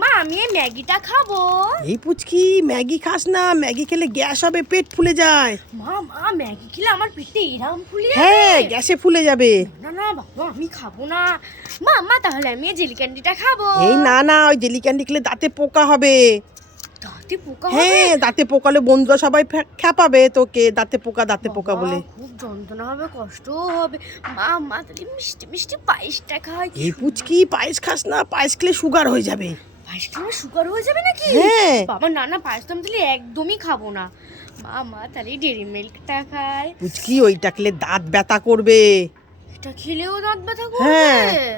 মা আমি এই ম্যাগিটা খাবো। এই পুচকি ম্যাগি খাস না, ম্যাগি খেলে গ্যাস হবে, পেট ফুলে যায়। মা ম্যাগি খেলে আমার পেটে এরম ফুলে যাবে? হ্যাঁ, গ্যাসে ফুলে যাবে। না না বাবা আমি খাবো না। মা তাহলে আমি এই জেলি ক্যান্ডিটা খাবো। এই না, ওই জেলি ক্যান্ডি খেলে দাঁতে পোকা হবে। দাঁতে পোকা হবে? হ্যাঁ, দাঁতে পোকালে বন্ধুরা সবাই খ্যাপাবে তোকে, দাঁতে পোকা বলে। খুব যন্ত্রণা হবে, কষ্টও হবে। মা তাহলে মিষ্টি মিষ্টি পায়েসটা খাই। এই পুচকি পায়েস খাস না, পায়েস খেলে সুগার হয়ে যাবে। পায়েস খেলে সুগার হয়ে যাবে নাকি? হ্যাঁ বাবা না পায়েস তো আমি তাহলে একদমই খাবো না। মা তাহলে ডেরি মিল্কটা খাই। পুচকি ওইটা খেলে দাঁত ব্যথা করবে। এটা খেলেও দাঁত ব্যথা করবে? হ্যাঁ।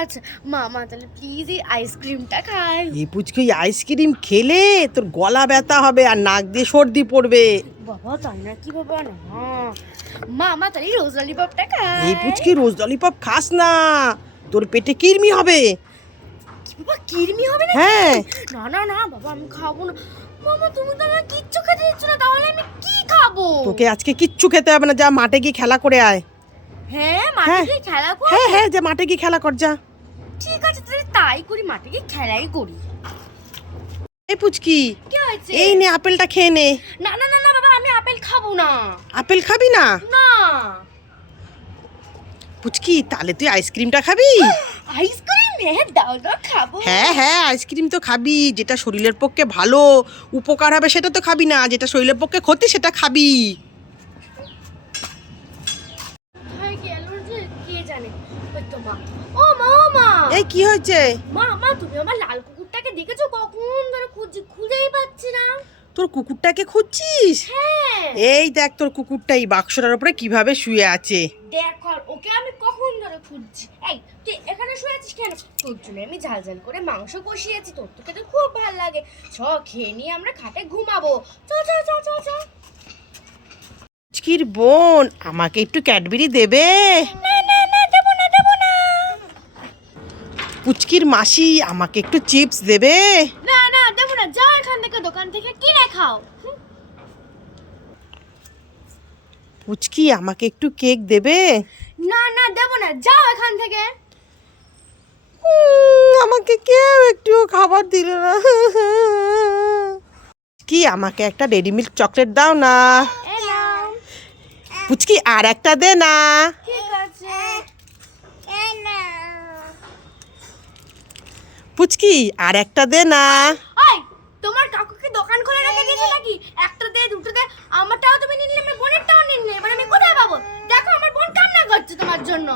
আচ্ছা মা তাহলে প্লিজ এই আইসক্রিমটা খাই। এই পুচকি ওই আইসক্রিম খেলে তোর গলা ব্যথা হবে আর নাক দিয়ে সর্দি পড়বে। বাবা তাই না কি বাবা না। মা তাহলে রোজ ললিপপটা খাই। এই পুচকি রোজ ললিপপ খাস না, তোর পেটে কিরমি হবে। কি বাবা কিরমি হবে নাকি? হ্যাঁ। না বাবা আমি খাবো না। মামা তুমি তো আমার কিচ্ছু খেতে দিচ্ছ না, তাহলে আমি কি খাবো? তোকে আজকে কিচ্ছু খেতে হবে না, যা মাঠে গিয়ে খেলা করে আয়। হ্যাঁ মাঠে গিয়ে খেলা করব? হ্যাঁ যা মাঠে গিয়ে খেলা কর যা। ঠিক আছে তাহলে তাই করি, মাঠে গিয়ে খেলাই করি। এই পুচকি কি হয়েছে? এই নে আপেলটা খেয়ে নে। না বাবা আমি আপেল খাবো না। আপেল খাবি না? না। পুচকি তাহলে তুই আইসক্রিমটা খাবি? আইসক্রিম? হ্যাঁ দাও খাবো। হ্যাঁ আইসক্রিম তো খাবি, যেটা শরীরের পক্ষে ভালো উপকার হবে সেটা তো খাবি না, যেটা শরীরের পক্ষে ক্ষতি সেটা খাবি। কোথায় গেল যে কে জানে। ওই তো মা। ও মা এই কি হয়েছে? মা তুমি আমার লাল কুকুরটাকে দেখেছো? কখন ধরে খুঁজেই পাচ্ছি না। তোর কুকুরটাকে খুঁজছিস? হ্যাঁ। এই দেখ তোর কুকুরটা এই বাক্সটার উপরে কিভাবে শুয়ে আছে। দেখো ওকে আমি কখন ধরে খুঁজছি। এই তুই এখানে শুয়ে আছিস কেন? তোর জন্য আমি ঝাল করে মাংস কষিয়েছি, তোর তো খেতে খুব ভালো লাগে। খেয়ে নিয়ে আমরা খাটে ঘুমাবো। চ পুচকির বোন আমাকে একটু ক্যাডবেরি দেবে? না দেবো না। পুচকির মাসি আমাকে একটু চিপস দেবে? না দেবো না, যাও এখান থেকে, দোকান থেকে কিনে খাও। পুচকি আমাকে একটু কেক দেবে? না দেবো না, যাও এখান থেকে। আমাকে কেউ একটু খাবার দিল না। কি আমাকে একটা ডেরি মিল্ক চকলেট দাও না। এলাম। পুচকি আর একটা দে না। ঠিক আছে। পুচকি আর একটা দে না। ওই তোমার কাকুকে দোকান খুলে রেখে দিয়েছে নাকি? একটা দে, দুটো দে। আমারটাও তুমি নিলে, আমার বোনেরটাও নিলে, এবার আমি কোথায় পাবো? দেখো আমার বোন কান্না করছে তোমার জন্য।